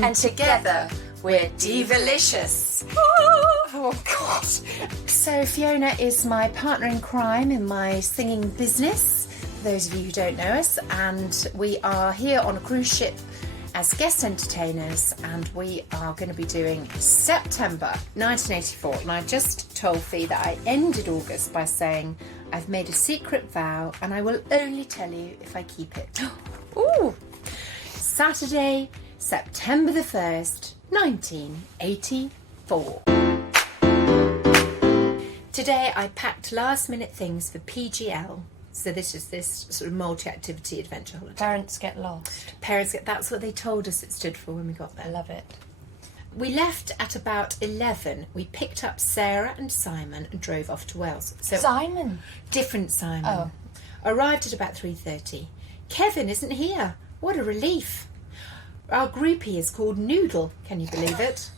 And together we're DivaLicious. Oh, God. So Fiona is my partner in crime in my singing business, for those of you who don't know us, and we are here on a cruise ship as guest entertainers, and we are going to be doing September 1984. And I just told Fee that I ended August by saying I've made a secret vow and I will only tell you if I keep it. Ooh! Saturday, September the 1st, 1984. Today I packed last minute things for PGL. So this is this sort of multi-activity adventure holiday. Parents get lost. That's what they told us it stood for when we got there. I love it. We left at about 11. We picked up Sarah and Simon and drove off to Wales. So Simon? Different Simon. Oh. Arrived at about 3:30. Kevin isn't here. What a relief. Our groupie is called Noodle. Can you believe it?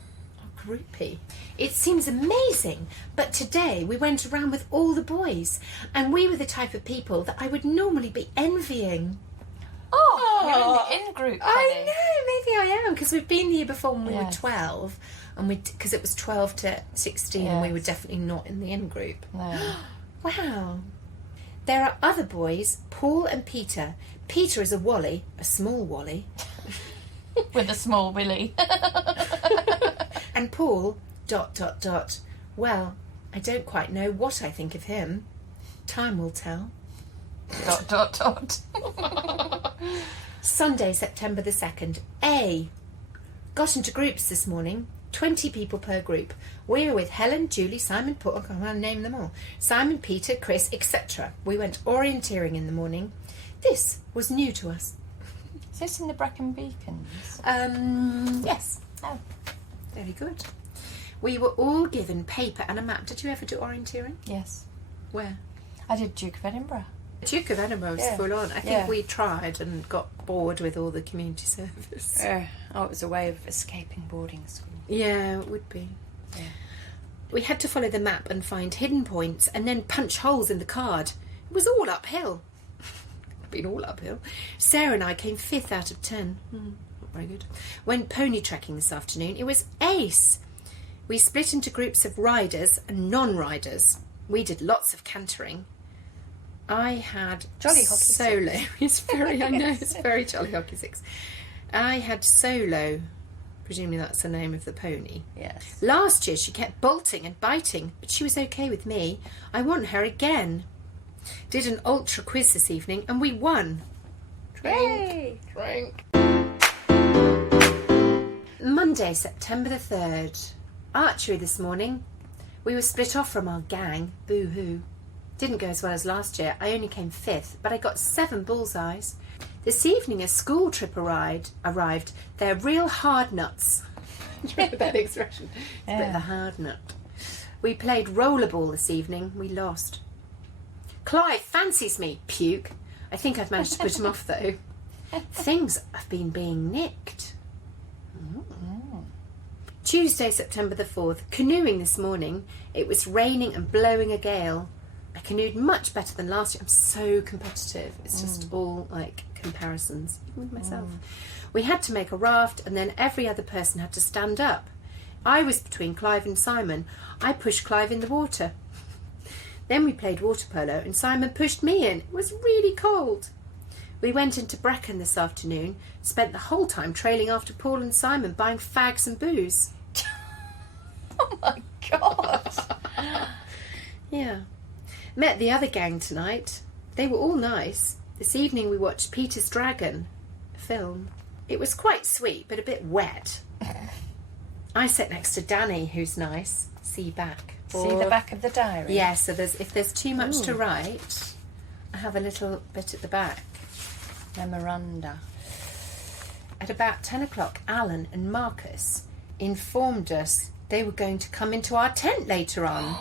Groupie. It seems amazing, but today we went around with all the boys, and we were the type of people that I would normally be envying. Oh, you're in the in-group, I honey. know, maybe I am, because we've been the year before when we were Yes. 12, and because it was 12 to 16, and we Yes. were definitely not in the in-group. No. Wow. There are other boys, Paul and Peter. Peter is a Wally, a small Wally, With a small willy. and Paul, ... Well, I don't quite know what I think of him. Time will tell. ... Sunday, September the 2nd. A. Got into groups this morning. 20 people per group. We were with Helen, Julie, Simon, Paul, I can't name them all. Simon, Peter, Chris, etc. We went orienteering in the morning. This was new to us. Is this in the Brecon Beacons? Yes. Oh. Very good. We were all given paper and a map. Did you ever do orienteering? Yes. Where? I did Duke of Edinburgh. Duke of Edinburgh was Yeah. full on. I think Yeah. we tried and got bored with all the community service. Oh, it was a way of escaping boarding school. Yeah, it would be. Yeah. We had to follow the map and find hidden points and then punch holes in the card. It was all uphill. Been all uphill. Sarah and I came 5th out of 10. Not very good. Went pony trekking this afternoon. It was ace. We split into groups of riders and non-riders. We did lots of cantering. I had Jolly Hockey solo. It's very, I know, it's very Jolly Hockey 6. I had solo. Presumably that's the name of the pony. Yes. Last year she kept bolting and biting, but she was okay with me. I want her again. Did an ultra quiz this evening and we won. Yay! Drink. Monday, September the 3rd. Archery this morning. We were split off from our gang. Boo-hoo. Didn't go as well as last year. I only came 5th, but I got 7 bullseyes. This evening a school trip arrived. They're real hard nuts. Do you remember that expression? It's a bit of a hard nut. We played rollerball this evening. We lost. Clive fancies me. Puke. I think I've managed to put him off though. Things have been being nicked. Tuesday, September the 4th. Canoeing this morning. It was raining and blowing a gale. I canoed much better than last year. I'm so competitive. It's just all like comparisons, even with myself. We had to make a raft and then every other person had to stand up. I was between Clive and Simon. I pushed Clive in the water. Then we played water polo and Simon pushed me in. It was really cold. We went into Brecon this afternoon, spent the whole time trailing after Paul and Simon buying fags and booze. Oh my God! Yeah. Met the other gang tonight. They were all nice. This evening we watched Peter's Dragon, a film. It was quite sweet, but a bit wet. I sat next to Danny, who's nice. See back. See the back of the diary? Yeah, so if there's too much to write, I have a little bit at the back. Memoranda. At about 10 o'clock, Alan and Marcus informed us they were going to come into our tent later on.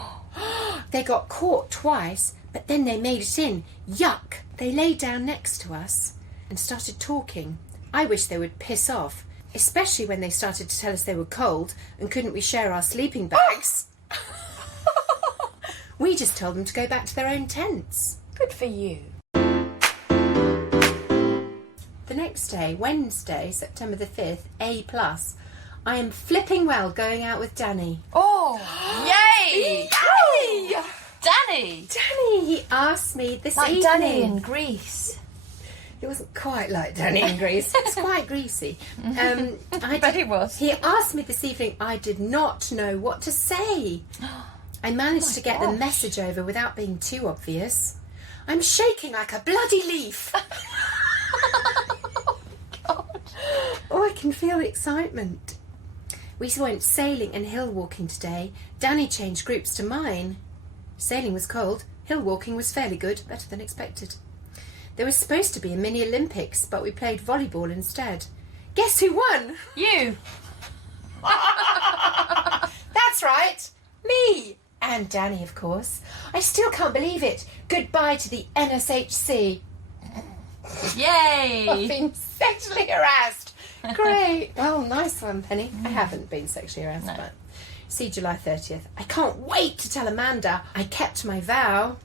They got caught twice, but then they made it in. Yuck! They lay down next to us and started talking. I wish they would piss off, especially when they started to tell us they were cold and couldn't we share our sleeping bags. We just told them to go back to their own tents. Good for you. The next next day, Wednesday, September the 5th, A+. I am flipping well going out with Danny. Oh, yay! Yay! Danny! Danny, he asked me this Like evening. Danny in Greece. It wasn't quite like Danny in Greece. It was quite greasy. I bet it was. He asked me this evening. I did not know what to say. I managed to get the message over without being too obvious. I'm shaking like a bloody leaf. Oh, I can feel the excitement. We went sailing and hill walking today. Danny changed groups to mine. Sailing was cold. Hill walking was fairly good, better than expected. There was supposed to be a mini Olympics, but we played volleyball instead. Guess who won? You. That's right, me. And Danny, of course. I still can't believe it. Goodbye to the NSHC. Yay! I've been sexually harassed. Great. Well, nice one, Penny. I haven't been sexually harassed, No. but see July 30th. I can't wait to tell Amanda I kept my vow.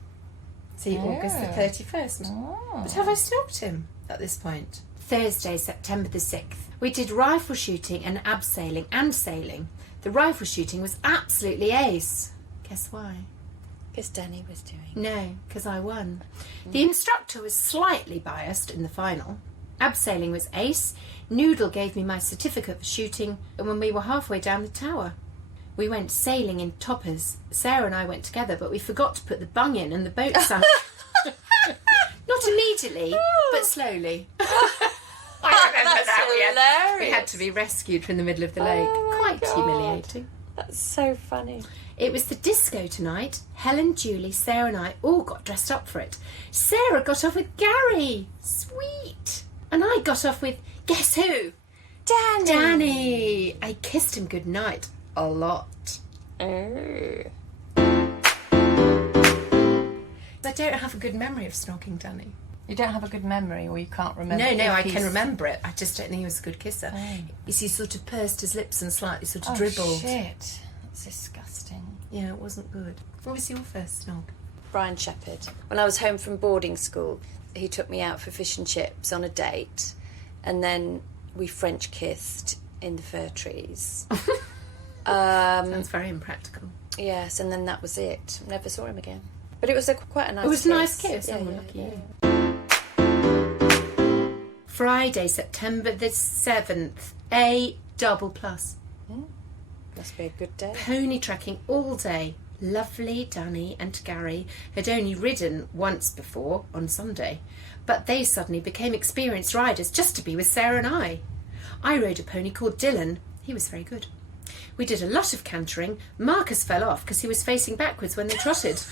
See August the 31st. Oh. But have I stalked him at this point? Thursday, September the 6th. We did rifle shooting and abseiling and sailing. The rifle shooting was absolutely ace. Guess why? Because Danny was doing. No, because I won. The instructor was slightly biased in the final. Abseiling was ace. Noodle gave me my certificate for shooting, and when we were halfway down the tower, we went sailing in toppers. Sarah and I went together, but we forgot to put the bung in, and the boat sank. Not immediately, but slowly. I remember That's that. We hilarious. had to be rescued from the middle of the lake. Oh my Quite God. humiliating. That's so funny. It was the disco tonight. Helen, Julie, Sarah and I all got dressed up for it. Sarah got off with Gary. Sweet. And I got off with, guess who? Danny. Danny. I kissed him goodnight a lot. Oh. I don't have a good memory of snogging Danny. You don't have a good memory, or you can't remember? No, if I he's- can remember it. I just don't think he was a good kisser. Oh. He sort of pursed his lips and slightly sort of Oh, dribbled. shit. That's disgusting. Yeah, it wasn't good. What was your first snog? Brian Shepherd. When I was home from boarding school, he took me out for fish and chips on a date, and then we French kissed in the fir trees. Sounds very impractical. Yes, and then that was it. Never saw him again. But it was quite a nice kiss. It was a nice kiss. Yeah, Oh, yeah, lucky yeah. you. Friday, September the 7th. A double plus. Must be a good day. Pony trekking all day. Lovely Danny and Gary had only ridden once before on Sunday, but they suddenly became experienced riders just to be with Sarah and I. I rode a pony called Dylan. He was very good. We did a lot of cantering. Marcus fell off because he was facing backwards when they trotted.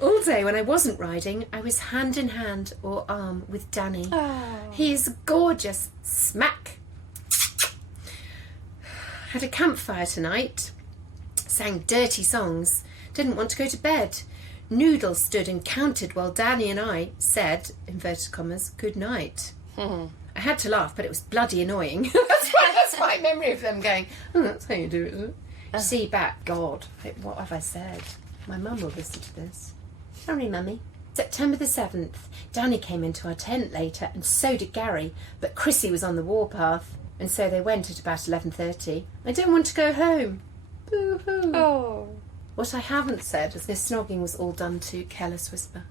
All day when I wasn't riding, I was hand in hand or arm with Danny. Oh. He is gorgeous. Smack. Had a campfire tonight. Sang dirty songs. Didn't want to go to bed. Noodle stood and counted while Danny and I said, inverted commas, good night. I had to laugh, but it was bloody annoying. That's my memory of them going, oh, that's how you do it, isn't it? See back, God, what have I said? My mum will listen to this. Sorry, Mummy. September the 7th. Danny came into our tent later, and so did Gary, but Chrissy was on the warpath, and so they went at about 11:30. I don't want to go home. Boo-hoo. Oh, What I haven't said is this snogging was all done to careless whisper.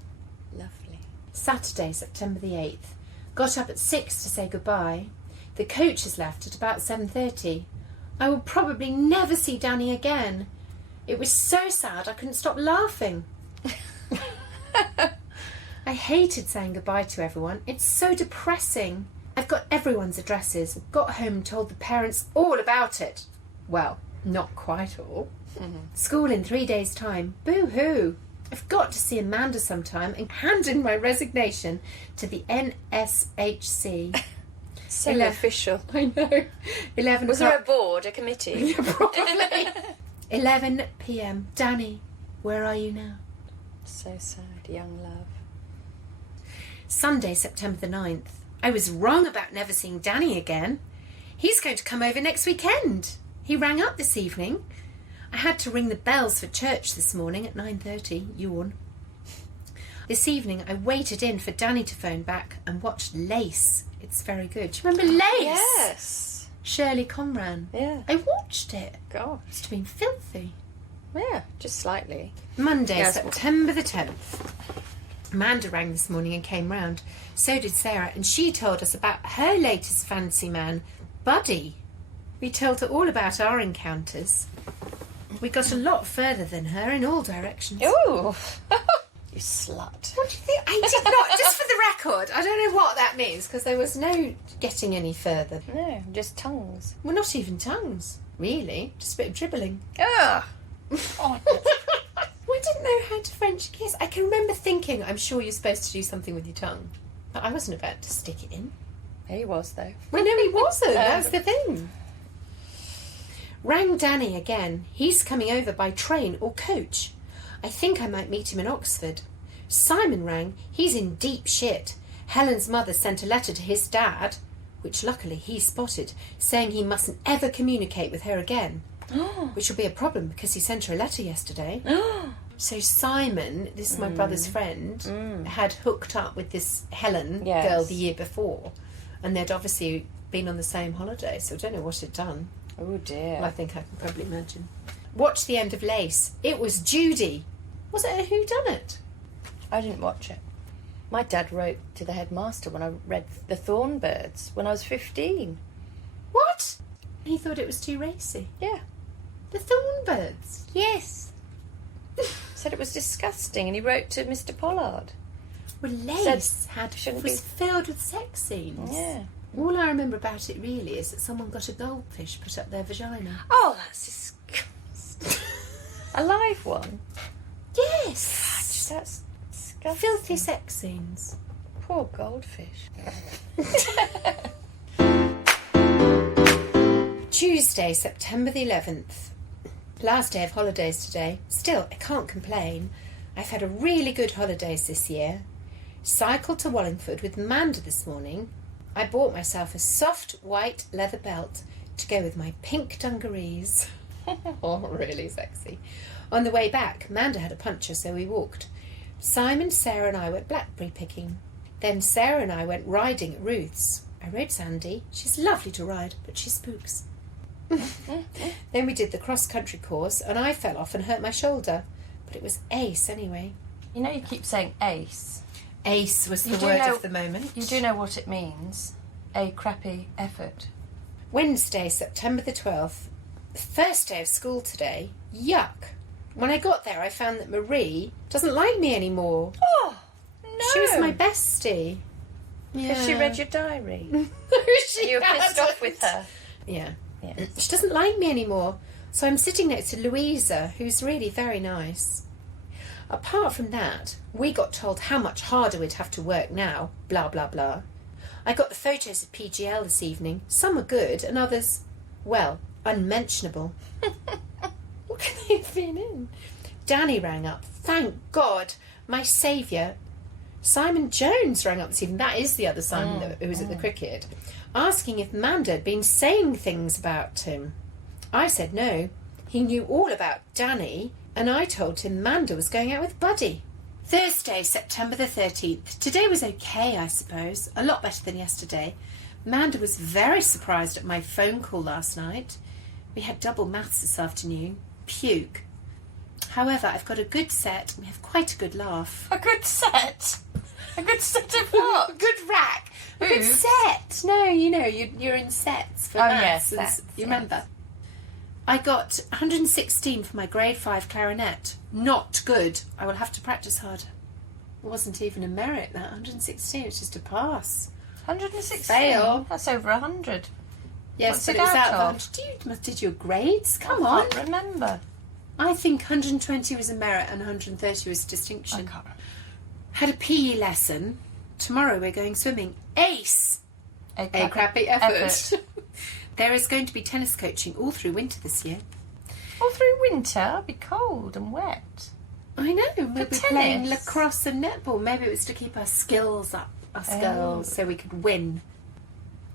lovely. Saturday, September the 8th. Got up at 6 to say goodbye. The coach has left at about 7:30. I will probably never see Danny again. It was so sad I couldn't stop laughing. I hated saying goodbye to everyone. It's so depressing. I've got everyone's addresses. Got home and told the parents all about it. Well, not quite all. School in 3 days' time. Boo-hoo. I've got to see Amanda sometime and hand in my resignation to the NSHC. So 11. official. I know. 11 Was there a o'clock. board, a committee? Probably. 11 p.m. Danny, where are you now? So sad, young love. Sunday, September the 9th. I was wrong about never seeing Danny again. He's going to come over next weekend. He rang up this evening. I had to ring the bells for church this morning at 9:30. Yawn. This evening I waited in for Danny to phone back and watched Lace. It's very good. Do you remember Lace? Yes. Shirley Comran. Yeah. I watched it. Gosh. Must have been filthy. Yeah, just slightly. Monday, Yes. September the 10th. Amanda rang this morning and came round. So did Sarah, and she told us about her latest fancy man, Buddy. We told her all about our encounters. We got a lot further than her in all directions. Ooh. You slut. What do you think? I did not, just for the record, I don't know what that means, because there was no getting any further. No, just tongues. Well, not even tongues, really. Just a bit of dribbling. Ugh. Oh, I didn't know how to French kiss. I can remember thinking, I'm sure you're supposed to do something with your tongue. But I wasn't about to stick it in. he was, though. Well, no, he wasn't. That's the thing. Rang Danny again. He's coming over by train or coach. I think I might meet him in Oxford. Simon rang. He's in deep shit. Helen's mother sent a letter to his dad, which luckily he spotted, saying he mustn't ever communicate with her again. Which will be a problem because he sent her a letter yesterday. So Simon, this is my brother's friend, had hooked up with this Helen girl the year before, and they'd obviously been on the same holiday, so I don't know what he'd done. Oh dear. Well, I think I can probably imagine. Watch the end of Lace. It was Judy. Was it a whodunit? I didn't watch it. My dad wrote to the headmaster when I read The Thornbirds when I was 15. What? He thought it was too racy. Yeah. The Thornbirds? Yes. Said it was disgusting, and he wrote to Mr. Pollard. Well, Lace was filled with sex scenes. Yeah. All I remember about it really is that someone got a goldfish put up their vagina. Oh, that's disgusting. A live one? Yes! That's disgusting. Filthy sex scenes. Poor goldfish. Tuesday, September the 11th. Last day of holidays today. Still, I can't complain. I've had a really good holidays this year. Cycled to Wallingford with Amanda this morning. I bought myself a soft white leather belt to go with my pink dungarees. Oh, really sexy. On the way back, Amanda had a puncture, so we walked. Simon, Sarah and I went blackberry picking. Then Sarah and I went riding at Ruth's. I rode Sandy. She's lovely to ride, but she spooks. Then we did the cross-country course, and I fell off and hurt my shoulder. But it was ace anyway. You know you keep saying ace. Ace was the word of the moment. You do know what it means. A crappy effort. Wednesday, September the 12th. The first day of school today. Yuck. When I got there, I found that Marie doesn't like me anymore. Oh, no. She was my bestie. Because she read your diary. You were pissed off with her. Yeah. Yes. She doesn't like me anymore. So I'm sitting next to Louisa, who's really very nice. Apart from that, we got told how much harder we'd have to work now. Blah, blah, blah. I got the photos of PGL this evening. Some are good and others, well, unmentionable. What can they have been in? Danny rang up. Thank God. My saviour. Simon Jones rang up this evening. That is the other Simon who was at the cricket. Asking if Amanda had been saying things about him. I said no. He knew all about Danny, and I told him Amanda was going out with Buddy. Thursday, September the 13th. Today was okay, I suppose. A lot better than yesterday. Amanda was very surprised at my phone call last night. We had double maths this afternoon. Puke. However, I've got a good set. We have quite a good laugh. A good set? A good set of what? A good rack. A good set. No, you know, you're in sets for maths. Yes, sets, you remember? I got 116 for my grade 5 clarinet. Not good. I will have to practice harder. It wasn't even a merit, that 116. It's just a pass. 116? Fail. That's over 100. Yes, What's but it it was out out of of? 100. Did your grades? Come on. I can't remember. I think 120 was a merit and 130 was a distinction. I can't remember. Had a PE lesson. Tomorrow we're going swimming. Ace! A crappy effort. There is going to be tennis coaching all through winter this year. All through winter? It'll be cold and wet. I know. We'll be playing tennis? lacrosse and netball. Maybe it was to keep our skills up, us girls, so we could win.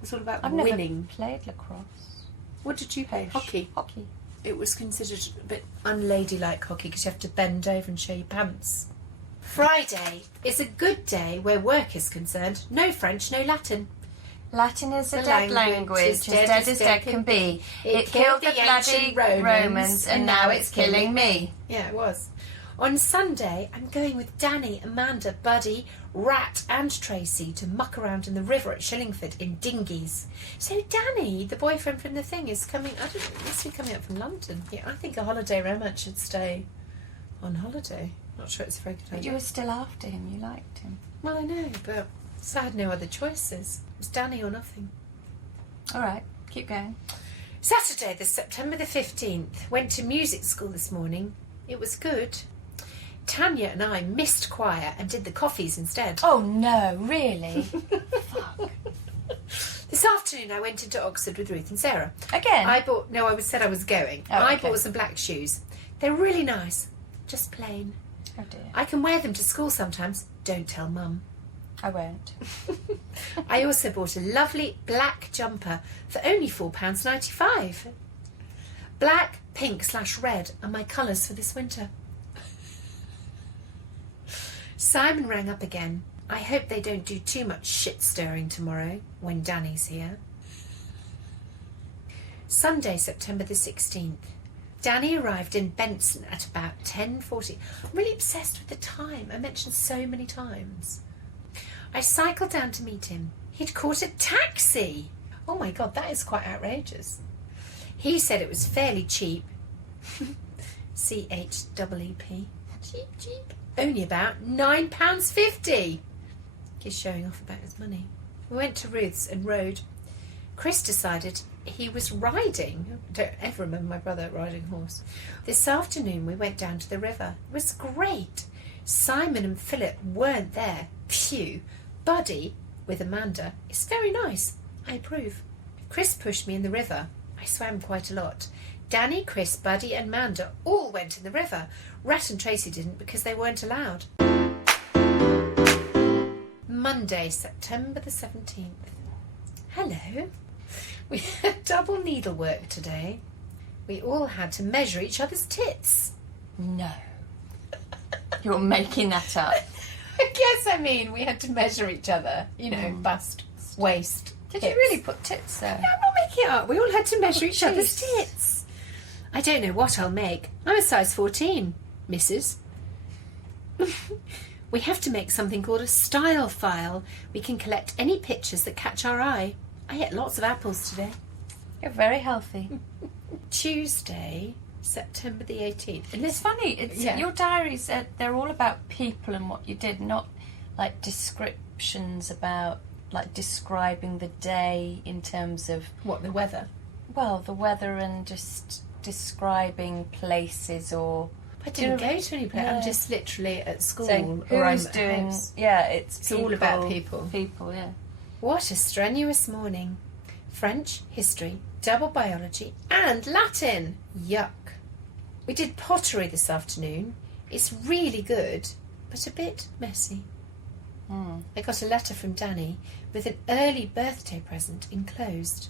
It's all about I've winning. never played lacrosse. What did you play? Hockey. Hockey. It was considered a bit unladylike hockey because you have to bend over and show your pants. Friday is a good day where work is concerned. No French, no Latin. Latin is a dead language, as dead as dead can be. It killed the bloody Romans, and now it's killing me. Yeah, it was. On Sunday, I'm going with Danny, Amanda, Buddy, Rat and Tracy to muck around in the river at Shillingford in dinghies. So Danny, the boyfriend from the thing, is coming, must be coming up from London. Yeah, I think a holiday romance should stay on holiday. Not sure it's a very good idea. But you were still after him, you liked him. Well, I know, but so I had no other choices. It was Danny or nothing. All right, keep going. Saturday, September the 15th. Went to music school this morning. It was good. Tanya and I missed choir and did the coffees instead. Oh no, really? Fuck. This afternoon I went into Oxford with Ruth and Sarah. Again? I said I was going. Oh, I okay. bought some black shoes. They're really nice. Just plain. Oh dear. I can wear them to school sometimes. Don't tell Mum. I won't. I also bought a lovely black jumper for only £4.95. Black, pink/red are my colours for this winter. Simon rang up again. I hope they don't do too much shit stirring tomorrow when Danny's here. Sunday, September the 16th. Danny arrived in Benson at about 10:40. I'm really obsessed with the time. I mentioned so many times. I cycled down to meet him. He'd caught a taxi. Oh my God, that is quite outrageous. He said it was fairly cheap. CHEEP. Cheap. Only about £9.50. He's showing off about his money. We went to Ruth's and rode. Chris decided he was riding. I don't ever remember my brother riding a horse. This afternoon we went down to the river. It was great. Simon and Philip weren't there. Phew. Buddy, with Amanda, is very nice. I approve. Chris pushed me in the river. I swam quite a lot. Danny, Chris, Buddy and Amanda all went in the river. Rat and Tracy didn't because they weren't allowed. Monday, September the 17th. Hello. We had double needlework today. We all had to measure each other's tits. No. You're making that up. I guess I mean we had to measure each other. You know, bust, waist, Did hips. you really put tits there? No, I'm not making it up. We all had to measure each other's jeez. tits. I don't know what I'll make. I'm a size 14, Mrs. We have to make something called a style file. We can collect any pictures that catch our eye. I ate lots of apples today. You're very healthy. Tuesday, September the 18th. And It's funny, your diaries, they're all about people and what you did, not like descriptions about, like describing the day in terms of... What, the weather? Well, the weather and just describing places or... I didn't go to any place. I'm just literally at school. So or I'm who's at doing... house. Yeah, it's all about people. People, yeah. What a strenuous morning. French, history, double biology and Latin. Yuck. We did pottery this afternoon. It's really good, but a bit messy. I got a letter from Danny with an early birthday present enclosed.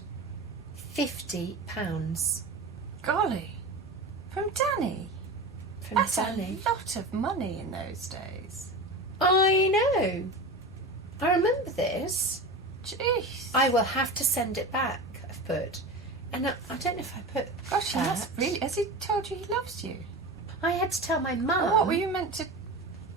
£50. Golly. From Danny? From That's Danny. a lot of money in those days. I know. I remember this. Jeez. I will have to send it back, I've put. And I don't know if I put... Gosh, he that. must really... Has he told you he loves you? I had to tell my mum. What were you meant to...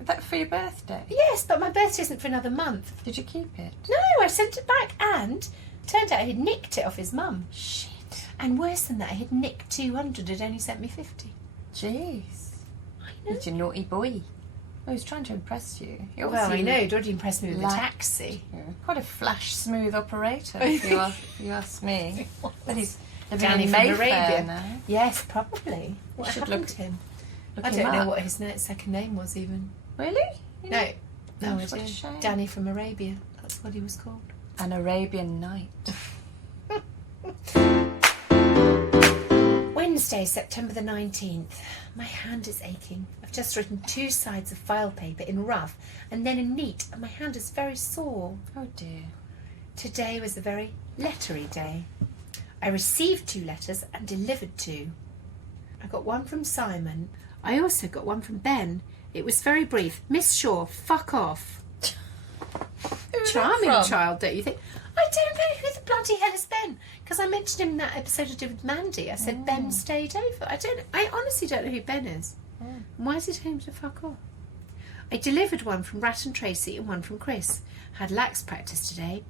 That for your birthday? Yes, but my birthday isn't for another month. Did you keep it? No, I sent it back and turned out he'd nicked it off his mum. Shit. And worse than that, he'd nicked 200 and only sent me 50. Jeez. I know. He's a naughty boy. Oh, he's trying to impress you. He Well, I obviously know, he'd already impressed me with the liked taxi. you. Quite a flash smooth operator, if you ask me. But he's living Danny in from Mayfair Arabia. now. Yes, probably. What should happened look- to him? Look I him don't know up. what his second name was even. Really? You No. know? No, I What a don't. shame. Danny from Arabia. That's what he was called. An Arabian Night. Wednesday, September the 19th. My hand is aching. I've just written 2 sides of file paper in rough and then in neat, and my hand is very sore. Oh dear. Today was a very lettery day. I received 2 letters and delivered 2. I got one from Simon. I also got one from Ben, It was very brief. Miss Shaw, fuck off. Who's Charming that from? child, don't you think? I don't know who the bloody hell is Ben. Because I mentioned him in that episode I did with Mandy. I said Ben stayed over. I honestly don't know who Ben is. Why is he telling him to fuck off? I delivered one from Rat and Tracy and one from Chris. Had lax practice today.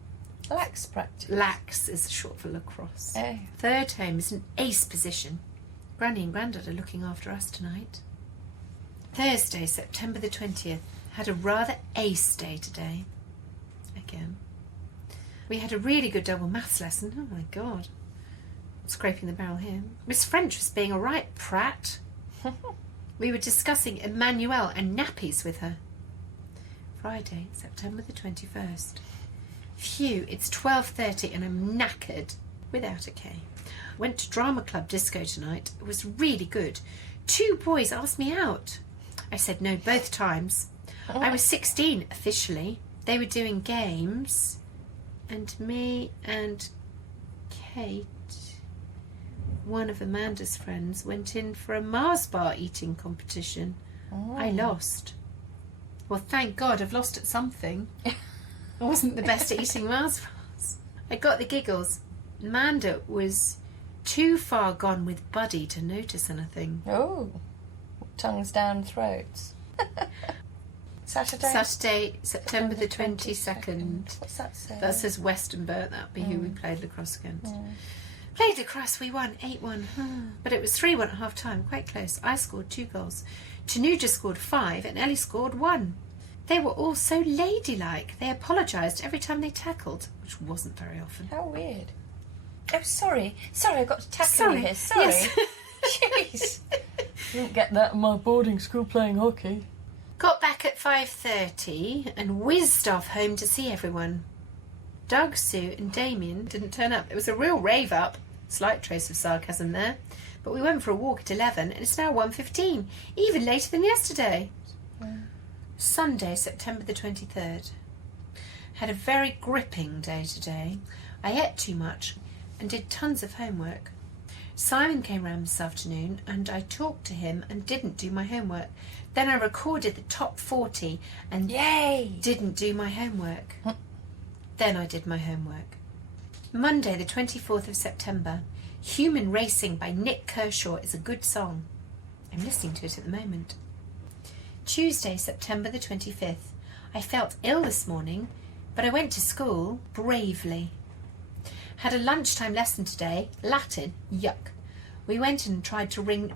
Lax practice. Lax is short for lacrosse. Oh. Third home is an ace position. Granny and Grandad are looking after us tonight. Thursday, September the 20th. Had a rather ace day today. Again. We had a really good double maths lesson. Oh my god. Scraping the barrel here. Miss French was being a right prat. We were discussing Emmanuel and nappies with her. Friday, September the 21st. Phew, it's 12:30 and I'm knackered. Without a K. Went to drama club disco tonight. It was really good. 2 boys asked me out. I said no both times. I was 16 officially. They were doing games. And me and Kate, one of Amanda's friends, went in for a Mars bar eating competition. I lost. Well, thank God I've lost at something. I wasn't the best at eating Mars bars. I got the giggles. Amanda was too far gone with Buddy to notice anything. Oh, tongues down throats. Saturday, September the 22nd. What's that say? That says Western Burt. That'd be who we played lacrosse against. Played lacrosse, we won 8-1. But it was 3-1 at half time, quite close. I scored 2 goals. Tanuja scored 5 and Ellie scored 1. They were all so ladylike. They apologised every time they tackled, which wasn't very often. How weird. Oh, sorry. Sorry, I got to tackle you here. Sorry. Yes. Jeez. Didn't get that in my boarding school playing hockey. Got back at 5:30 and whizzed off home to see everyone. Doug, Sue and Damien didn't turn up. It was a real rave up. Slight trace of sarcasm there. But we went for a walk at 11 and it's now 1:15. Even later than yesterday. Sunday, September the 23rd. Had a very gripping day today. I ate too much and did tons of homework. Simon came round this afternoon and I talked to him and didn't do my homework. Then I recorded the top 40 and didn't do my homework. Then I did my homework. Monday the 24th of September. Human Racing by Nick Kershaw is a good song. I'm listening to it at the moment. Tuesday, September the 25th. I felt ill this morning, but I went to school bravely. Had a lunchtime lesson today, Latin, yuck. We went and tried to ring...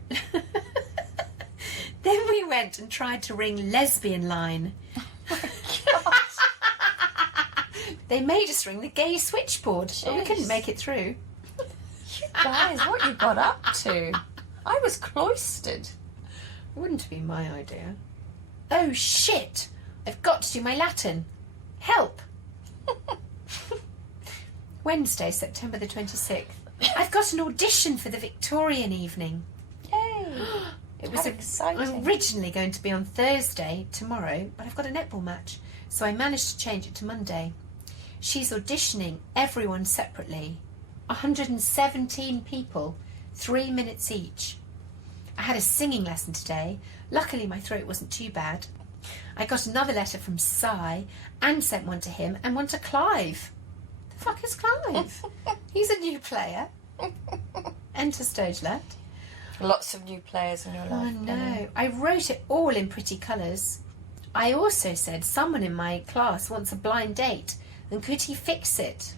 Then we went and tried to ring Lesbian Line. Oh my God. They made us ring the gay switchboard, but we couldn't Jeez. make it through. You guys, what you got up to? I was cloistered. Wouldn't have been my idea. Oh shit! I've got to do my Latin. Help! Wednesday, September the 26th. I've got an audition for the Victorian evening. Yay! It was exciting. originally going to be on Thursday, tomorrow, but I've got a netball match, so I managed to change it to Monday. She's auditioning everyone separately. 117 people, 3 minutes each. I had a singing lesson today. Luckily my throat wasn't too bad. I got another letter from Si and sent one to him and one to Clive. The fuck is Clive? He's a new player. Enter stage left. Lots of new players in your life. Oh no. I wrote it all in pretty colours. I also said someone in my class wants a blind date and could he fix it?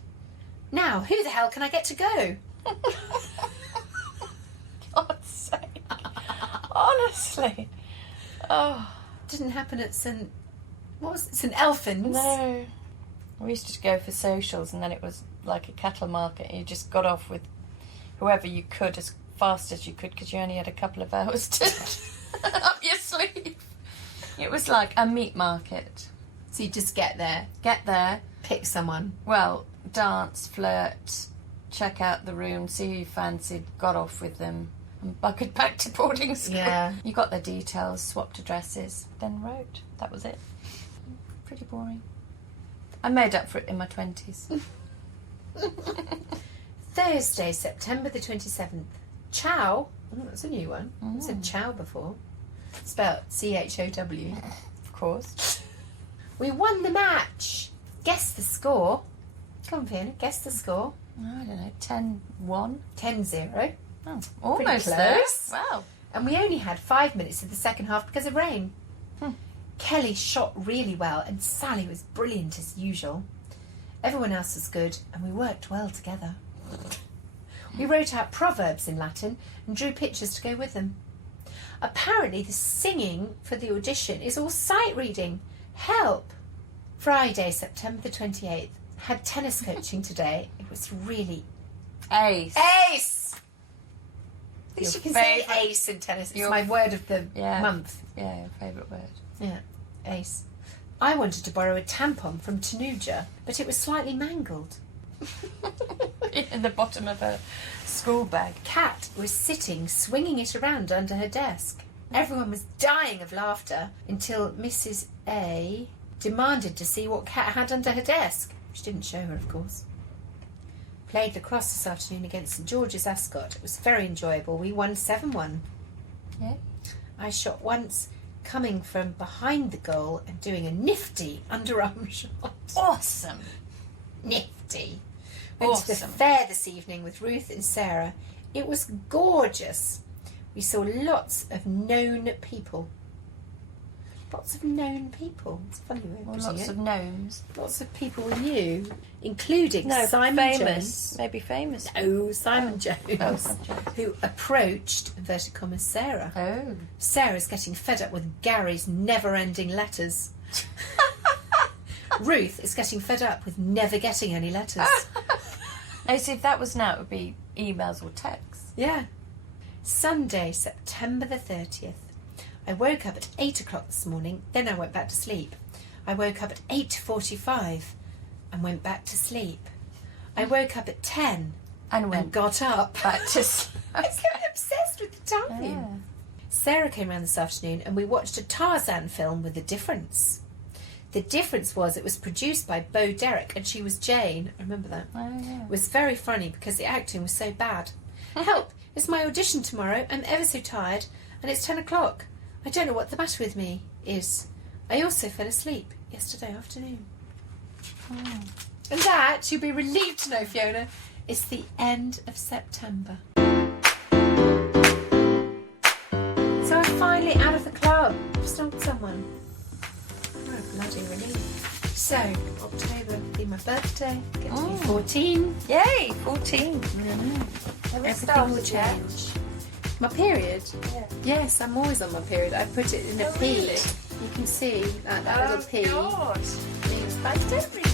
Now, who the hell can I get to go? God's sake. Honestly. Oh. Didn't happen at St Elfins. No. We used to go for socials and then it was like a cattle market. You just got off with whoever you could as fast as you could because you only had a couple of hours to up your sleeve. It was like a meat market. So you just get there, pick someone. Well, dance, flirt, check out the room, see who you fancied, got off with them and bucketed back to boarding school. Yeah. You got their details, swapped addresses, then wrote. That was it. Pretty boring. I made up for it in my 20s. Thursday, September the 27th. Chow. Oh, that's a new one. I said chow before. Spelled CHOW. Of course. We won the match. Guess the score. Come on, Fiona, guess the score. I don't know, 10-1? 10-0. Oh, almost close. there. Wow. And we only had 5 minutes of the second half because of rain. Hmm. Kelly shot really well and Sally was brilliant as usual. Everyone else was good and we worked well together. We wrote out proverbs in Latin and drew pictures to go with them. Apparently the singing for the audition is all sight reading. Help! Friday, September the 28th. Had tennis coaching today. It was really... Ace. Ace! At least you can favourite- say ace in tennis. It's your- my word of the Yeah. month. Yeah, your favourite word. Yeah, ace. I wanted to borrow a tampon from Tanuja, but it was slightly mangled. In the bottom of a school bag. Kat was sitting, swinging it around under her desk. Everyone was dying of laughter until Mrs. A demanded to see what Kat had under her desk. She didn't show her, of course. Played lacrosse this afternoon against St George's Ascot. It was very enjoyable. We won 7-1. Yeah. I shot once, coming from behind the goal and doing a nifty underarm shot. Awesome. Nifty. Went to the Awesome. fair this evening with Ruth and Sarah. It was gorgeous. We saw lots of known people. Lots of known people. It's a funny way of Well, putting lots it. of gnomes. Lots of people we knew, including No, Simon famous. Jones. Maybe famous. No, Simon Oh, Jones. Simon Jones. Who approached, inverted commas, Sarah. Oh. Sarah's getting fed up with Gary's never-ending letters. Ruth is getting fed up with never getting any letters. No, see, if that was now, it would be emails or texts. Yeah. Sunday, September the 30th. I woke up at 8 o'clock this morning, then I went back to sleep. I woke up at 8:45 and went back to sleep. I woke up at 10 And and went got up. back to sleep. I was getting obsessed with the time. Yeah. Sarah came round this afternoon and we watched a Tarzan film with a difference. The difference was it was produced by Bo Derek and she was Jane. I remember that. Oh, yeah. It was very funny because the acting was so bad. Help! It's my audition tomorrow. I'm ever so tired and it's 10 o'clock. I don't know what the matter with me is. I also fell asleep yesterday afternoon. Oh. And that, you'll be relieved to know, Fiona, is the end of September. So I'm finally out of the club. I've stalked someone. What a bloody relief. So, October will be my birthday. Get to be 14. Yay, 14. Everything will change. My period? Yeah. Yes, I'm always on my period. I put it in a Oh, P. really? You can see that little P. God. Means I don't really